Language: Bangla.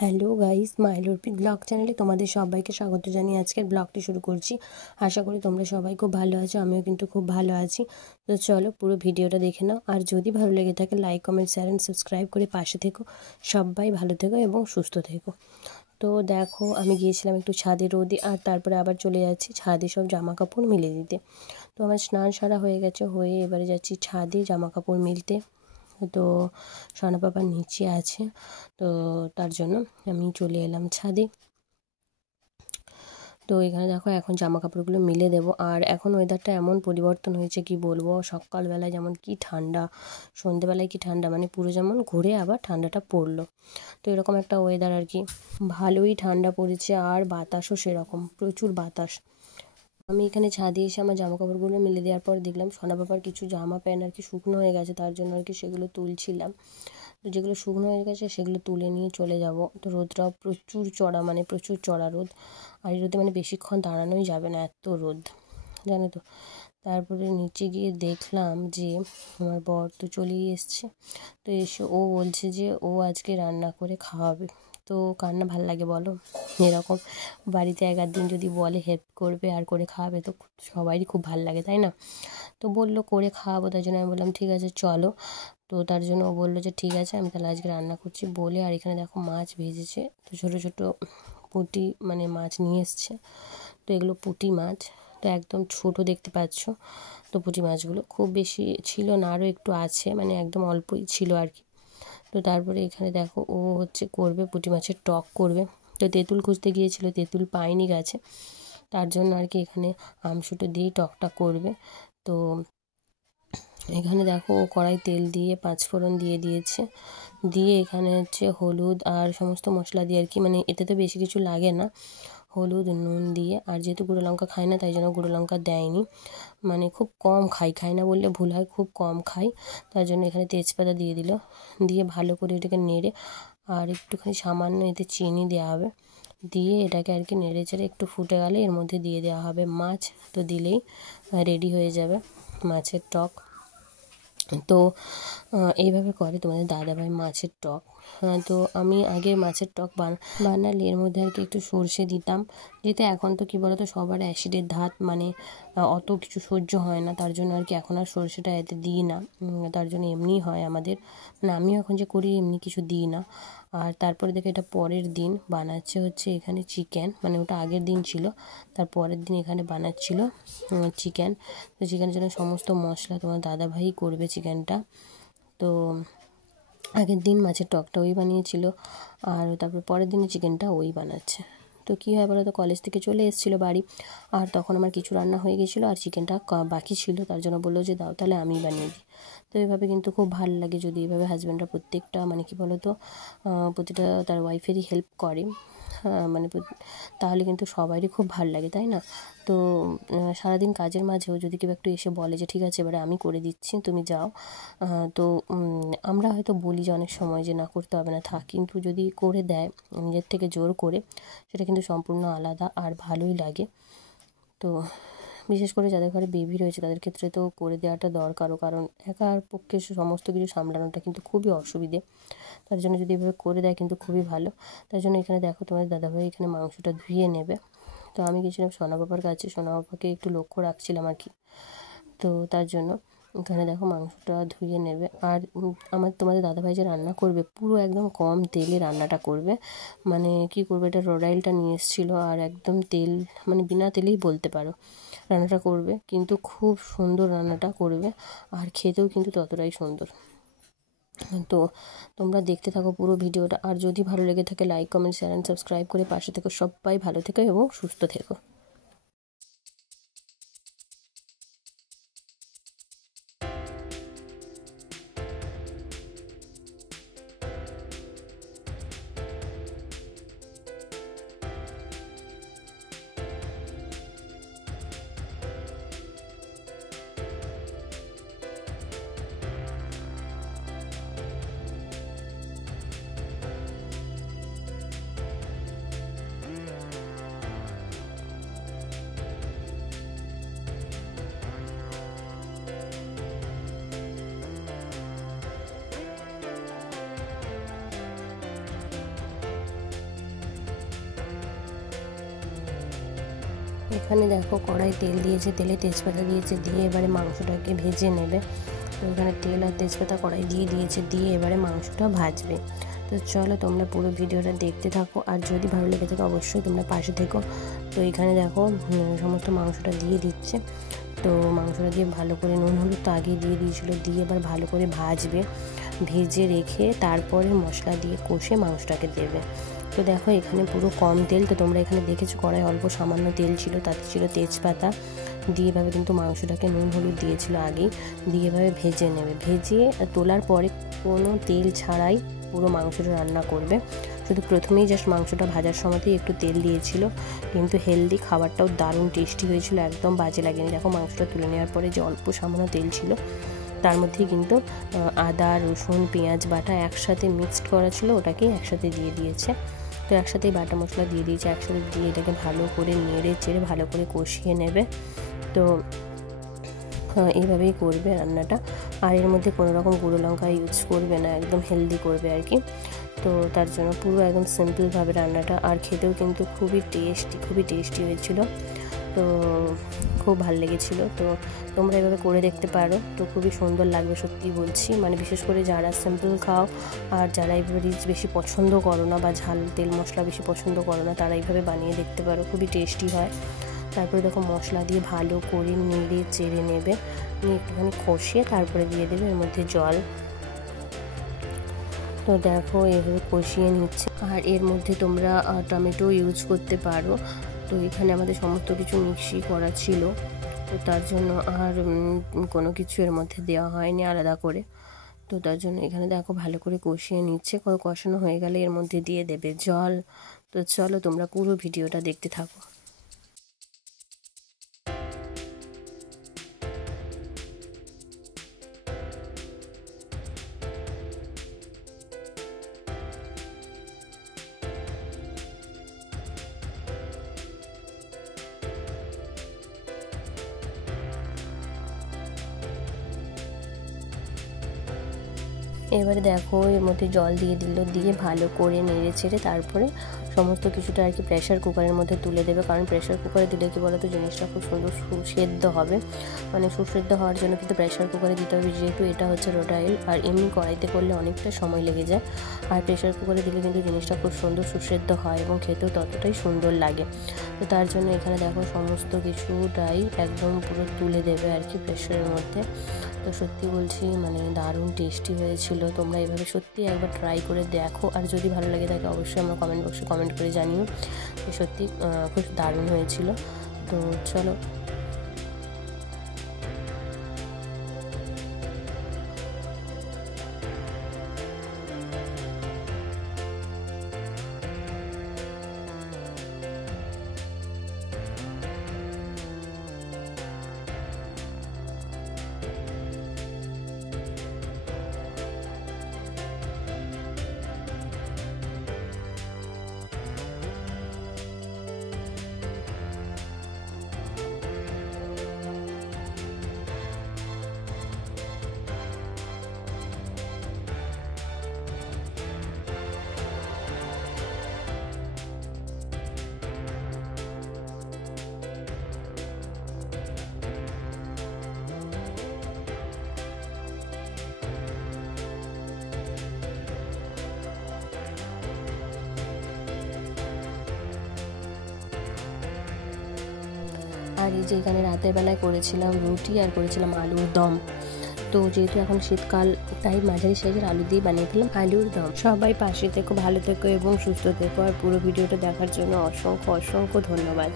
হ্যালো গাইস, মাই লুরপি ব্লগ চ্যানেলে তোমাদের সবাইকে স্বাগত জানিয়ে আজকের ব্লগটি শুরু করছি। আশা করি তোমরা সবাই খুব ভালো আছো, আমিও কিন্তু খুব ভালো আছি। তো চলো পুরো ভিডিওটা দেখে নাও, আর যদি ভালো লেগে থাকে like, comment, share and subscribe করে পাশে থেকো। সবাই ভালো থেকো এবং সুস্থ থেকো। তো দেখো, আমি গিয়েছিলাম একটু ছাদে রোদে, আর তারপরে আবার চলে যাচ্ছি ছাদে সব জামা কাপড় মিলে দিতে। তো আমার স্নান সারা হয়ে গেছে, হয়ে এবারে যাচ্ছি ছাদে জামা কাপড় মিলতে। তো সোনা পাপা নিচে আছে, তো তার জন্য আমি চলে এলাম ছাদে। তো এখানে দেখো, এখন জামা কাপড়গুলো মিলে দেবো। আর এখন ওয়েদারটা এমন পরিবর্তন হয়েছে, কি বলবো, সকালবেলায় যেমন কি ঠান্ডা, সন্ধেবেলায় কি ঠান্ডা, মানে পুরো যেমন ঘুরে আবার ঠান্ডাটা পড়লো। তো এরকম একটা ওয়েদার আর কি, ভালোই ঠান্ডা পড়েছে, আর বাতাসও সেরকম, প্রচুর বাতাস। আমি এখানে ছাদে এসে আমার জামা কাপড়গুলো মেলে দেওয়ার পর দেখলাম সোনা বাবার কিছু জামা প্যান্ট আর কি শুকনো হয়ে গেছে, তার জন্য আর কি সেগুলো তুলছিলাম। তো যেগুলো শুকনো হয়ে গেছে সেগুলো তুলে নিয়ে চলে যাব। তো রোদটাও প্রচুর চড়া, মানে প্রচুর চড়া রোদ, আর এই রোদে মানে বেশিক্ষণ দাঁড়ানোই যাবে না, এত রোদ, জানো তো। তারপরে নিচে গিয়ে দেখলাম যে আমার বর তো চলেই এসছে। তো এসে ও বলছে যে ও আজকে রান্না করে খাওয়াবে। তো কার না ভাল লাগে বলো, এরকম বাড়িতে এক আধ দিন যদি বলে হেল্প করবে আর করে খাওয়াবে, তো সবারই খুব ভাল লাগে, তাই না? তো বললো করে খাওয়াবো, তাই জন্য আমি বললাম ঠিক আছে চলো। তো তার জন্য ও বললো যে ঠিক আছে, আমি তাহলে আজকে রান্না করছি বলে। আর এখানে দেখো মাছ ভেজেছে, তো ছোটো ছোটো পুঁটি মানে মাছ নিয়ে এসছে। তো এগুলো পুঁটি মাছ, তো একদম ছোট দেখতে পাচ্ছ। তো পুঁটি মাছগুলো খুব বেশি ছিল না, আরও একটু আছে, মানে একদম অল্পই ছিল আর কি। তো তারপরে এখানে দেখো ও হচ্ছে করবে পুঁটি মাছের টক করবে। তো তেঁতুল খুঁজতে গিয়েছিল, তেঁতুল পায়নি গাছে, তার জন্য আর কি এখানে আমসুটো দিয়েই টকটা করবে। তো এখানে দেখো ও কড়াই তেল দিয়ে পাঁচফোড়ন দিয়ে দিয়েছে, দিয়ে এখানে হচ্ছে হলুদ আর সমস্ত মশলা দিয়ে আর কি, মানে এতে তো বেশি কিছু লাগে না, হলুদ নুন দিয়ে। আর যেহেতু গুঁড়ো লঙ্কা খায় না, তাই জন্য গুঁড়ো লঙ্কা দেয়নি, মানে খুব কম খাই না বললে ভুল হয়, খুব কম খাই, তার জন্য এখানে তেজপাতা দিয়ে দিল। দিয়ে ভালো করে এটাকে নেড়ে, আর একটুখানি সামান্য এতে চিনি দেওয়া হবে, দিয়ে এটাকে আর কি নেড়ে চেড়ে একটু ফুটে গেলে এর মধ্যে দিয়ে দেওয়া হবে মাছ। তো দিলেই রেডি হয়ে যাবে মাছের টক। তো এইভাবে করে তোমাদের দাদাভাই মাছের টক। তো আমি আগে মাছের টক বানালে এর মধ্যে আর কি একটু সর্ষে দিতাম, যেহেতু এখন তো কী বলতো সবার অ্যাসিডের ধাত, মানে অত কিছু সহ্য হয় না, তার জন্য আর কি এখন আর সর্ষেটা এতে দিই না। তার জন্য এমনিই হয় আমাদের, মানে আমিও এখন যে করি এমনি কিছু দিই না। আর তারপরে দেখে এটা পরের দিন বানাচ্ছে হচ্ছে এখানে চিকেন, মানে ওটা আগের দিন ছিল, তার পরের দিন এখানে বানাচ্ছিল চিকেন। তো চিকেনের জন্য সমস্ত মশলা তোমার দাদাভাই করবে চিকেনটা। তো আগের দিন মাছের টকটা ওই বানিয়েছিল, আর তারপর পরের দিনে চিকেনটা ওই বানাচ্ছে। তো কী হয় বলো তো, কলেজ থেকে চলে এসেছিলো বাড়ি, আর তখন আমার কিছু রান্না হয়ে গেছিলো আর চিকেনটা বাকি ছিল, তার জন্য বললো যে দাও তাহলে আমি বানিয়ে দিই। তো এইভাবে কিন্তু খুব ভালো লাগে যদি এইভাবে হাজব্যান্ডরা প্রত্যেকটা, মানে কী বলো তো, প্রতিটা তার ওয়াইফেরই হেল্প করে, মানে তাহলে কিন্তু সবারই খুব ভালো লাগে, তাই না? তো সারাদিন কাজের মাঝেও যদি কেউ একটু এসে বলে যে ঠিক আছে এবারে আমি করে দিচ্ছি তুমি যাও, তো আমরা হয়তো বলি যে অনেক সময় যে না করতে হবে না থাক, কিন্তু যদি করে দেয় নিজের থেকে জোর করে, সেটা কিন্তু সম্পূর্ণ আলাদা আর ভালোই লাগে। তো বিশেষ করে যাদের ঘরে বেবি রয়েছে তাদের ক্ষেত্রে তো করে দেওয়াটা দরকারও, কারণ একার পক্ষে সমস্ত কিছু সামলানোটা কিন্তু খুবই অসুবিধে, তার জন্য যদি এভাবে করে দেয় কিন্তু খুবই ভালো। তার জন্য এখানে দেখো তোমাদের দাদাভাই এখানে মাংসটা ধুয়ে নেবে। তো আমি গেছিলাম সোনা বাবার কাছে, সোনা বাবাকে একটু লক্ষ্য রাখছিলাম আর কি। তো তার জন্য এখানে দেখো মাংসটা ধুয়ে নেবে। আর তোমাদের দাদাভাই যে রান্না করবে পুরো একদম কম তেলে রান্নাটা করবে, মানে কি করবে, এটা রোডাইলটা নিয়ে এসেছিলো, আর একদম তেল মানে বিনা তেলেই বলতে পারো রান্নাটা করবে, কিন্তু খুব সুন্দর রান্নাটা করবে, আর খেতেও কিন্তু ততটাই সুন্দর। তো তোমরা দেখতে থাকো পুরো ভিডিওটা, আর যদি ভালো লেগে থাকে like, comment, share and subscribe করে পাশে থেকো। সবাই ভালো থেকো এবং সুস্থ থেকো। এখানে দেখো কড়াই তেল দিয়েছে, তেলে তেজপাতা দিয়েছে, দিয়ে এবারে মাংসটাকে ভেজে নেবে। তো এখানে তেল আর তেজপাতা কড়াই দিয়ে দিয়েছে, দিয়ে এবারে মাংসটা ভাজবে। তো চলো তোমরা পুরো ভিডিওটা দেখতে থাকো, আর যদি ভালো লেগে থাকে অবশ্যই তোমরা পাশে থেকো। তো এখানে দেখো সমস্ত মাংসটা দিয়ে দিচ্ছে। তো মাংসটা দিয়ে ভালো করে নুন হলুদ তো আগে দিয়ে দিয়েছিলো, দিয়ে এবার ভালো করে ভাজবে। ভেজে রেখে তারপরে মশলা দিয়ে কষে মাংসটাকে দেবে। তো দেখো এখানে পুরো কম তেল, তো তোমরা এখানে দেখেছো কড়াই অল্প সামান্য তেল ছিল, তাতে ছিল তেজপাতা দিয়ে এভাবে কিন্তু মাংসটাকে নুন হলুদ দিয়েছিল আগেই, দিয়ে এভাবে ভেজে নেবে। ভেজে তোলার পরে কোনো তেল ছাড়াই পুরো মাংসটা রান্না করবে। শুধু প্রথমেই জাস্ট মাংসটা ভাজার সময়তেই একটু তেল দিয়েছিল, কিন্তু হেলদি খাবারটাও দারুণ টেস্টি হয়েছিল, একদম বাজে লাগেনি। দেখো মাংসটা তুলে নেওয়ার পরে যে অল্প সামান্য তেল ছিল তার মধ্যেই কিন্তু আদা রসুন পেঁয়াজ বাটা একসাথে মিক্সড করা ছিল, ওটাকেই একসাথে দিয়ে দিয়েছে। তো একসাথেই বাটা মশলা দিয়ে দিয়েছে, একসাথে দিয়ে এটাকে ভালো করে নেড়ে চেড়ে ভালো করে কষিয়ে নেবে। তো এইভাবেই করবে রান্নাটা, আর এর মধ্যে কোনো রকম গুঁড়ো লঙ্কা ইউজ করবে না, একদম হেলদি করবে আর কি। তো তার জন্য পুরো একদম সিম্পলভাবে রান্নাটা, আর খেতেও কিন্তু খুবই টেস্টি হয়েছিল। তো খুব ভালো লেগেছিলো। তো তোমরা এভাবে করে দেখতে পারো, তো খুবই সুন্দর লাগবে সত্যি বলছি। মানে বিশেষ করে যারা সিম্পল খাও আর যারা এইভাবে রিচ বেশি পছন্দ করো না বা ঝাল তেল মশলা বেশি পছন্দ করো না, তারা এইভাবে বানিয়ে দেখতে পারো, খুবই টেস্টি হয়। তারপরে দেখো মশলা দিয়ে ভালো করে নেড়ে চেড়ে নেবে, নিয়ে একটুখানি কষিয়ে তারপরে দিয়ে দেবে এর মধ্যে জল। তো দেখো এভাবে কষিয়ে নিচ্ছে, আর এর মধ্যে তোমরা টমেটো ইউজ করতে পারো। তো এখানে আমাদের সমস্ত কিছু মিক্সই করা ছিল, তো তার জন্য আর কোনো কিছু এর মধ্যে দেওয়া হয়নি আলাদা করে। তো তার জন্য এখানে দেখো ভালো করে কষিয়ে নিচ্ছে, কষানো হয়ে গেলে এর মধ্যে দিয়ে দেবে জল। তো চলো তোমরা পুরো ভিডিওটা দেখতে থাকো। এবারে দেখো এর মধ্যে জল দিয়ে দিল, দিয়ে ভালো করে নেড়ে ছেড়ে তারপরে সমস্ত কিছুটা আর কি প্রেশার কুকারের মধ্যে তুলে দেবে। কারণ প্রেশার কুকারে দিলে কি বলো তো জিনিসটা খুব সুন্দর সুসেদ্ধ হবে, মানে সুসেদ্ধ হওয়ার জন্য কিন্তু প্রেশার কুকারে দিতে হবে, যেহেতু এটা হচ্ছে রোটাইল। আর এমনি কড়াইতে করলে অনেকটা সময় লেগে যায়, আর প্রেশার কুকারে দিলে কিন্তু জিনিসটা খুব সুন্দর সুসেদ্ধ হয় এবং খেতেও ততটাই সুন্দর লাগে। তো তার জন্য এখানে দেখো সমস্ত কিছুটাই একদম পুরো তুলে দেবে আর কি প্রেশারের মধ্যে। তো সত্যি বলছি মানে দারুণ টেস্টি হয়েছিল। তোমরা এইভাবে সত্যি একবার ট্রাই করে দেখো, আর যদি ভালো লাগে থাকে অবশ্যই আমরা কমেন্ট বক্সে কমেন্ট করে জানিও। তো সত্যি খুব দারুণ হয়েছিল। তো চলো আর এই যে এখানে রাতের বেলায় করেছিলাম রুটি আর করেছিলাম আলুর দম। তো যেহেতু এখন শীতকাল তাই মাঝারি সাইজের আলু দিয়ে বানিয়ে ফেলাম আলুর দম। সবাই পাশে থেকো, ভালো থেকো এবং সুস্থ থেকো, আর পুরো ভিডিওটা দেখার জন্য অসংখ্য ধন্যবাদ।